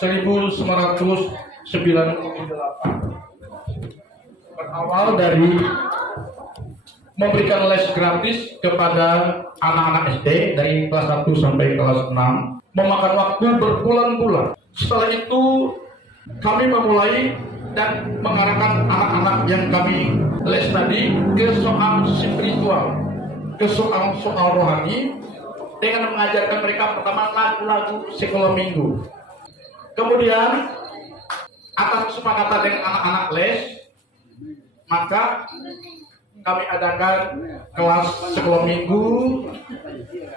1998. Berawal dari memberikan les gratis kepada anak-anak SD dari kelas 1 sampai kelas 6, memakan waktu berbulan-bulan. Setelah itu kami memulai dan mengarahkan anak-anak yang kami les tadi ke soal spiritual, ke soal rohani, dengan mengajarkan mereka pertama lagu-lagu sekolah minggu. Kemudian atas kesepakatan dengan anak-anak les, maka kami adakan kelas sekolah minggu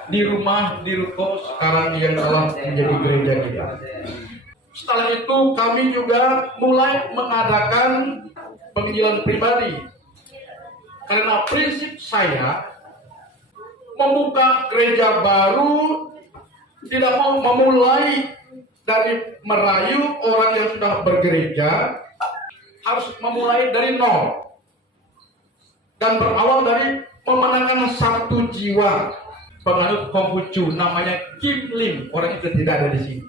di rumah, di ruko sekarang yang telah menjadi gereja kita. Setelah itu kami juga mulai mengadakan penginjilan pribadi. Karena prinsip saya membuka gereja baru tidak mau memulai dari merayu orang yang sudah bergereja, harus memulai dari nol dan berawal dari memenangkan satu jiwa. Penganut Konghucu namanya Kim Lim, orang itu tidak ada di sini.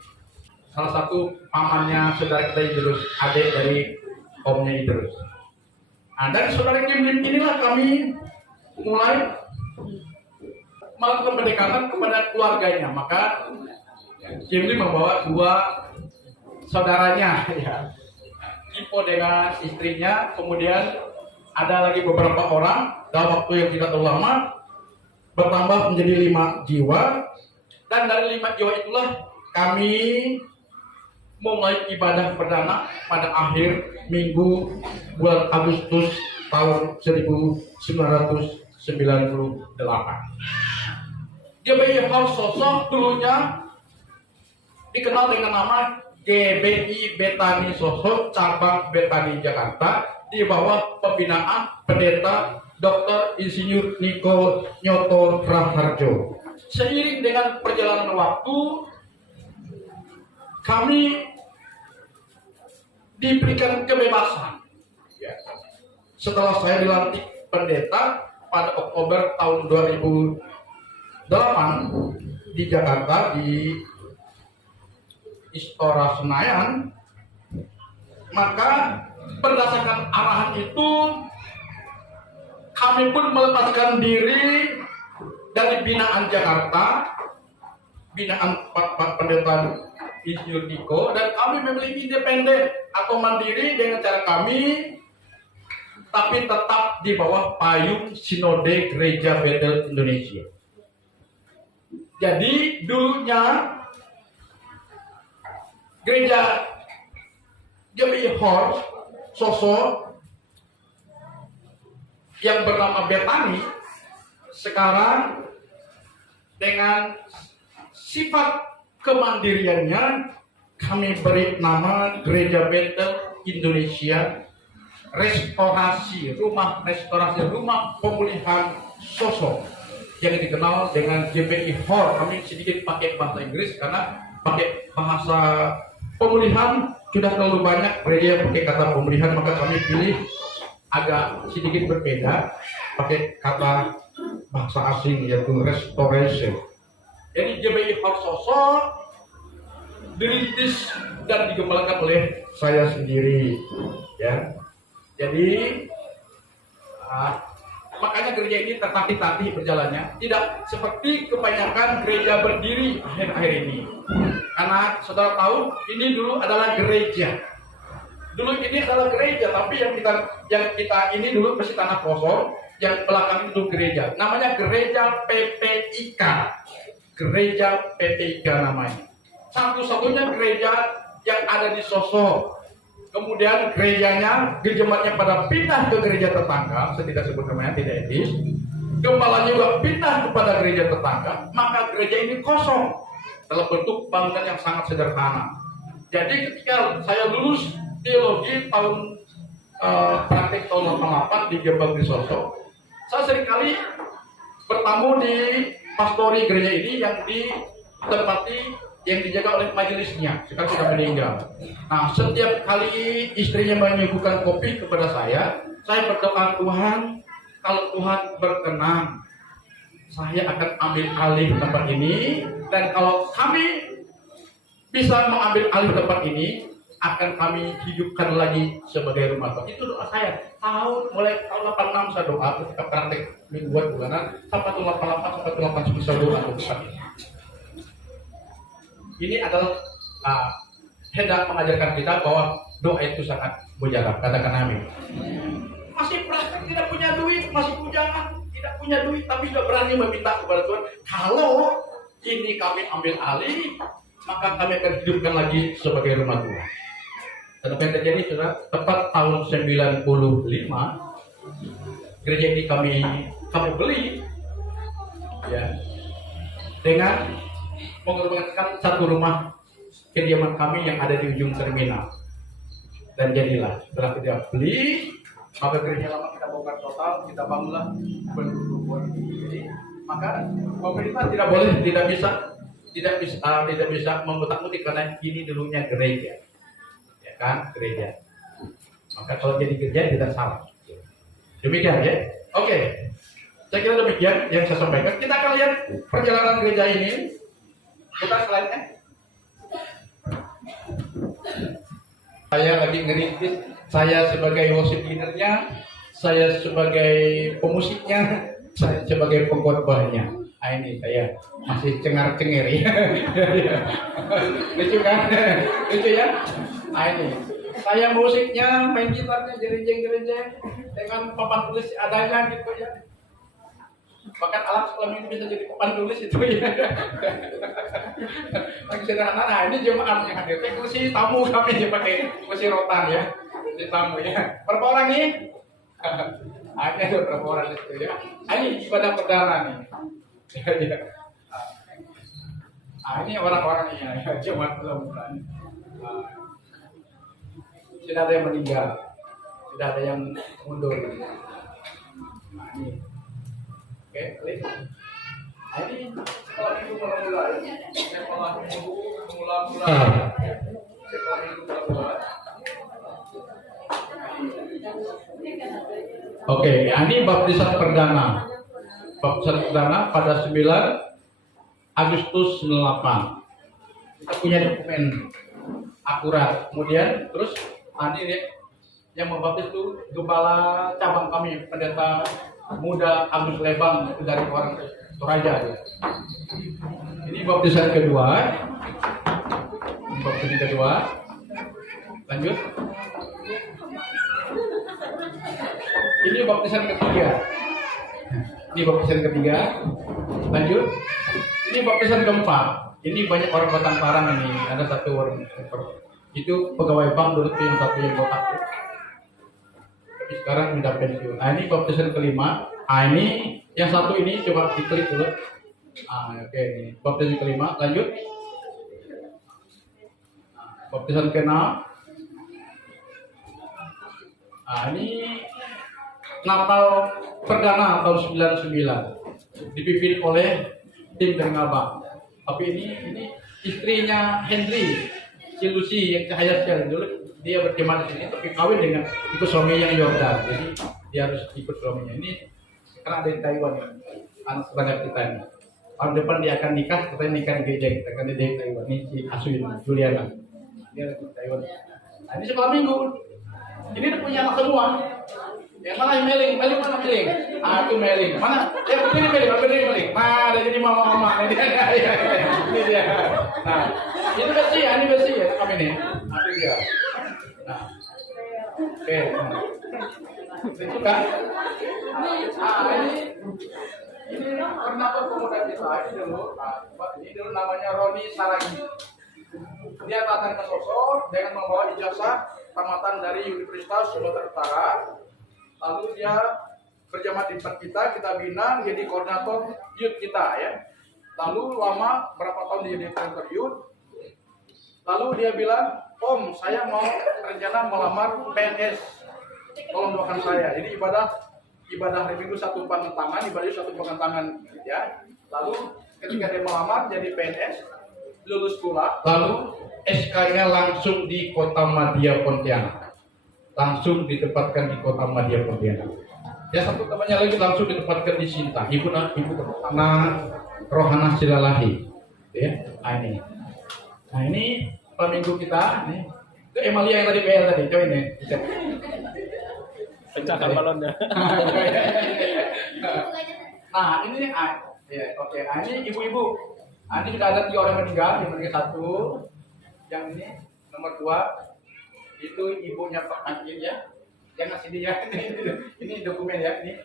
Salah satu pamannya saudara kita Idrus, adik dari omnya Idrus. Nah, dari saudara Kim Lim inilah kami mulai melakukan pendekatan kepada keluarganya. Maka Kim Lim membawa dua saudaranya, ya, Kipo dengan istrinya, kemudian ada lagi beberapa orang. Dalam waktu yang tidak terlalu lama bertambah menjadi 5 jiwa, dan dari 5 jiwa itulah kami mulai ibadah perdana pada akhir minggu bulan Agustus tahun 1998. GBI House Sosok dulunya dikenal dengan nama GBI Betani Sosok cabang Betani Jakarta di bawah pembinaan Pendeta Dr. Insinyur Niko Nyoto Raharjo. Seiring dengan perjalanan waktu, kami diberikan kebebasan. Ya. Setelah saya dilantik pendeta pada Oktober tahun 2008 di Jakarta di Istora Senayan, maka berdasarkan arahan itu kami pun melepaskan diri dari binaan Jakarta, binaan Pak Pendeta Insinyur Niko, dan kami memilih independen atau mandiri dengan cara kami, tapi tetap di bawah payung Sinode Gereja Bethel Indonesia. Jadi dulunya gereja GBI Horse Sosok yang bernama Betani sekarang dengan sifat kemandiriannya kami beri nama Gereja Bethel Indonesia Restorasi, rumah restorasi, rumah pemulihan sosok yang dikenal dengan GBI Horse. Kami sedikit pakai bahasa Inggris karena pakai bahasa pemulihan sudah terlalu banyak gereja pakai kata pemulihan, maka kami pilih agak sedikit berbeda pakai kata bahasa asing yaitu restoration. Jadi GBI Horse Sosok dirintis dan digembalakan oleh saya sendiri, ya. Jadi makanya gereja ini tertatih-tatih berjalannya, tidak seperti kebanyakan gereja berdiri akhir-akhir ini. Karena saudara tahu ini dulu adalah gereja. Dulu ini adalah gereja, tapi yang kita ini dulu masih tanah kosong, yang belakang itu gereja. Namanya Gereja PPIK. Gereja PPIK namanya. Satu-satunya gereja yang ada di Sosok. Kemudian gerejanya, jemaatnya pada pindah ke gereja tetangga, saya tidak sebut namanya, tidak etis. Kepalanya juga pindah kepada gereja tetangga, maka gereja ini kosong dalam bentuk bangunan yang sangat sederhana. Jadi ketika saya lulus teologi tahun praktik tahun 88 di Gembang di Sosok, saya seringkali bertamu di pastori gereja ini yang ditempati, yang dijaga oleh majelisnya, sekarang sudah meninggal. Nah, setiap kali istrinya menyuguhkan kopi kepada saya berdoa, Tuhan, kalau Tuhan berkenan, saya akan ambil alih tempat ini, dan kalau kami bisa mengambil alih tempat ini, akan kami hidupkan lagi sebagai rumah Tuhan. Itu doa saya. Mulai tahun 86 saya doa ketika praktek mingguan bulanan, sampai tahun 88 sampai tahun 89 saya doa untuk tempat ini. Ini adalah hendak mengajarkan kita bahwa doa itu sangat berjalan. Katakan amin. Masih praktek tidak punya duit, masih pujangan, tidak punya duit, tapi sudah berani meminta kepada Tuhan. Kalau ini kami ambil alih, maka kami akan hidupkan lagi sebagai rumah Tuhan. Dan apa yang terjadi sudah tepat tahun 95, gereja ini kami beli, ya, dengan mengorbankan satu rumah kediaman kami yang ada di ujung terminal. Dan jadilah setelah kita beli, maka gereja lama kita bongkar total, kita bangunlah penduduk. Jadi maka pemerintah tidak bisa mengutak-utik karena ini dulunya gereja. Kan gereja, maka kalau jadi gereja tidak salah. Demikian ya. Oke, saya kira demikian yang saya sampaikan. Kita akan lihat perjalanan gereja ini. Kita slide-nya. Saya lagi ngerintis. Saya sebagai worship leader-nya, saya sebagai pemusiknya, saya sebagai pengkhotbahnya. Ini saya masih cengar-cengir ya. Lucu kan? Lucu ya? Ini saya musiknya, main gitarnya jering-jering dengan papan tulis adanya gitu ya. Bahkan alat sekolah ini bisa jadi papan tulis itu ya. Lagi sederhana. Nah ini jemaat yang hadir. Kursi tamu kami ya pakai kursi rotan ya. Kursi tamu ya. Berapa orang nih? Ada berapa orang itu ya. Ini ibadah perdana nih. Ya. Ini orang-orangnya ya. Jemaat mudah-mudahan. Sudah ada yang meninggal, sudah ada yang mundur. Nah, ini, oke, klik. Nah, ini sekolah minggu mulai, sekolah minggu mulai. Oke, ini baptisan perdana. Baptisan perdana pada 9 Agustus 98. Kita punya dokumen akurat. Kemudian terus tadi yang membaptis itu gembala cabang kami, pendeta muda Agus Lebang dari orang Toraja. Ini baptisan kedua. Baptisan kedua. Lanjut. Ini baptisan ketiga. Ini baptisan ketiga. Lanjut. Ini baptisan keempat. Ini banyak orang Batang Parang ini. Ada satu orang itu pegawai bank dulu, yang satu yang botak. Tapi sekarang sudah pensiun. Nah ini baptisan kelima. Nah ini yang satu ini coba diklik dulu. Oke, ini baptisan kelima. Lanjut. Baptisan keenam. Nah ini Natal perdana tahun 99 dipimpin oleh tim dari Ngabang. Tapi ini istrinya Henry, si Lucy yang cahaya sekali dulu, dia berjemaat di sini tapi kawin dengan ikut suaminya yang Yordan. Jadi dia harus ikut suaminya. Ini sekarang ada di Taiwan ya, anak sebanyak kita ini. Tahun depan dia akan nikah, katanya nikah di gereja kita kan di Taiwan. Ini si Asuin Juliana, dia di Taiwan. Nah ini sekolah minggu. Ini udah punya anak semua. Yang mana yang Meling? Meling mana Meling? Itu Meling. Mana? Yang begini Meling. Nah, ada jadi mama. Ini dia. Nah, ini besi ya, kami nih. Itu dia. Nah, oke. Itu kan? Ini pernah pemuda kita ini dulu namanya Roni Saragi. Dia datang ke Sosok dengan membawa ijazah tamatan dari Universitas Sumatera Utara. Lalu dia berjamaah di tempat kita bina jadi koordinator youth kita ya. Lalu lama berapa tahun dia jadi koordinator youth. Lalu dia bilang, Om, saya mau rencana melamar PNS. Tolong doakan saya. Jadi ibadah hari Minggu satu pegang tangan, ibadah satu pegang tangan ya. Lalu ketika dia melamar jadi PNS, lulus pula. Lalu SK-nya langsung di Kota Madya Pontianak. Langsung ditempatkan di Kota Madya Pontianak. Ya satu temannya lagi langsung ditempatkan di Sinta. Ibu anak Rohana Silalahi. Ya, ini. Nah ini flamingo kita, nih. Itu Emalia yang tadi BL tadi, coba ini. Cek. Pecahkan balonnya. Nah ini, ya, oke. Nah ini ibu-ibu. Nah, ini sudah ada 3 orang meninggal, yang meninggal 1, yang ini nomor 2 itu ibunya Pak Hakim ya. Yang ngasih dia ini dokumen ya, ini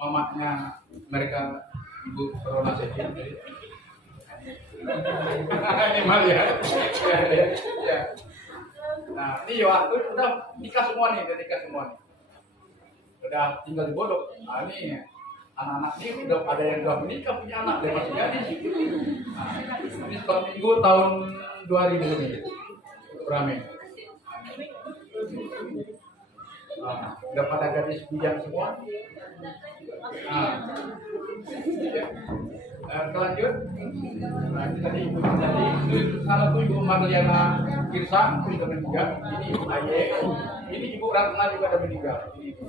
mamanya mereka ibu Corona Sekin. Ini mal ya. Ya. Nah ini ya, udah nikah semua nih, udah nikah semua nih. Udah tinggal di Bodok. Nah ini anak-anak ini udah ada yang udah menikah punya anak, dia masih gadis. Nah, ini sekolah minggu tahun 2000 ini, rame. Nah, udah pada gadis bujang semua. Nah, ya. Kita lanjut. Nah, ini tadi ibu tadi itu salah tuh ibu Marliana Girsang sudah meninggal. Ini ibu Aye, ini ibu Ratna juga ada meninggal. Ini ibu.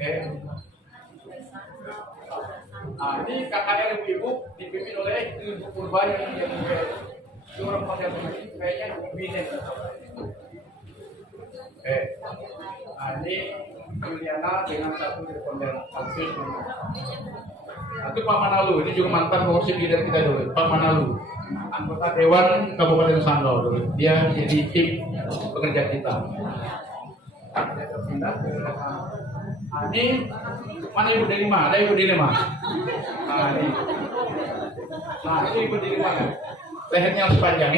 Oke. Nah, ini KKR ibu-ibu dipimpin oleh Ibu Purba yang itu orang pasien ini kayaknya Binen. Oke. Nah, ini Juliana dengan satu responden Alvis. Nah, itu Pak Manalu, ini juga mantan pengurus leader kita dulu, Pak Manalu, anggota Dewan Kabupaten Sanggau dulu. Dia jadi tim pekerja kita. Dia pindah ke nah, ini mana ibu Delima? Ada ibu Delima? Nah ini. Nah ini ibu Delima ya. Lehernya harus panjang.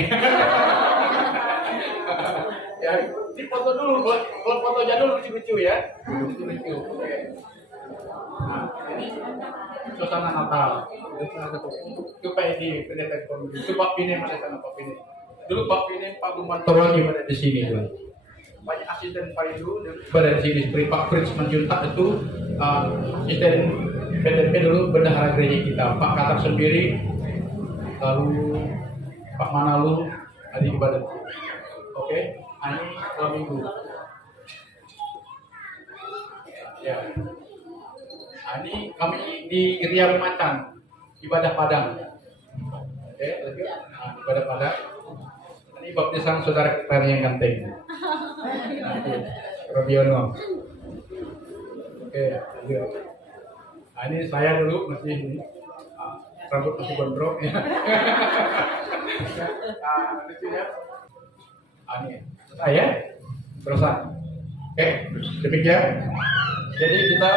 Ya, di foto dulu. Kalau foto jadul lucu-lucu ya. Lucu-lucu. Oke. Nah ini suasana Natal. Itu Pak Edi, pendeta ekonomi. Itu Pak Pine, mana sana Pak Pine. Dulu Pak Pine, Pak Gumantoro ada di sini dulu. Banyak asisten Pak Idu berada di sini. Seperti Pak Fritz Manjuntak itu asisten PDP dulu bendahara gereja kita. Pak Katar sendiri, lalu Pak Manalu ada ibadat. Oke, ini dua minggu. Ya, ini kami di Riau Macan ibadah Padang. Oke, lanjut. Nah, ibadah Padang. Ini baptisan saudara kita yang ganteng. Robiono. Oke, lanjut. Nah, ini saya dulu masih ini. Rambut masih gondrong ya. Nah, lucu ya. Ini saya terusan. Oke, demikian. Jadi kita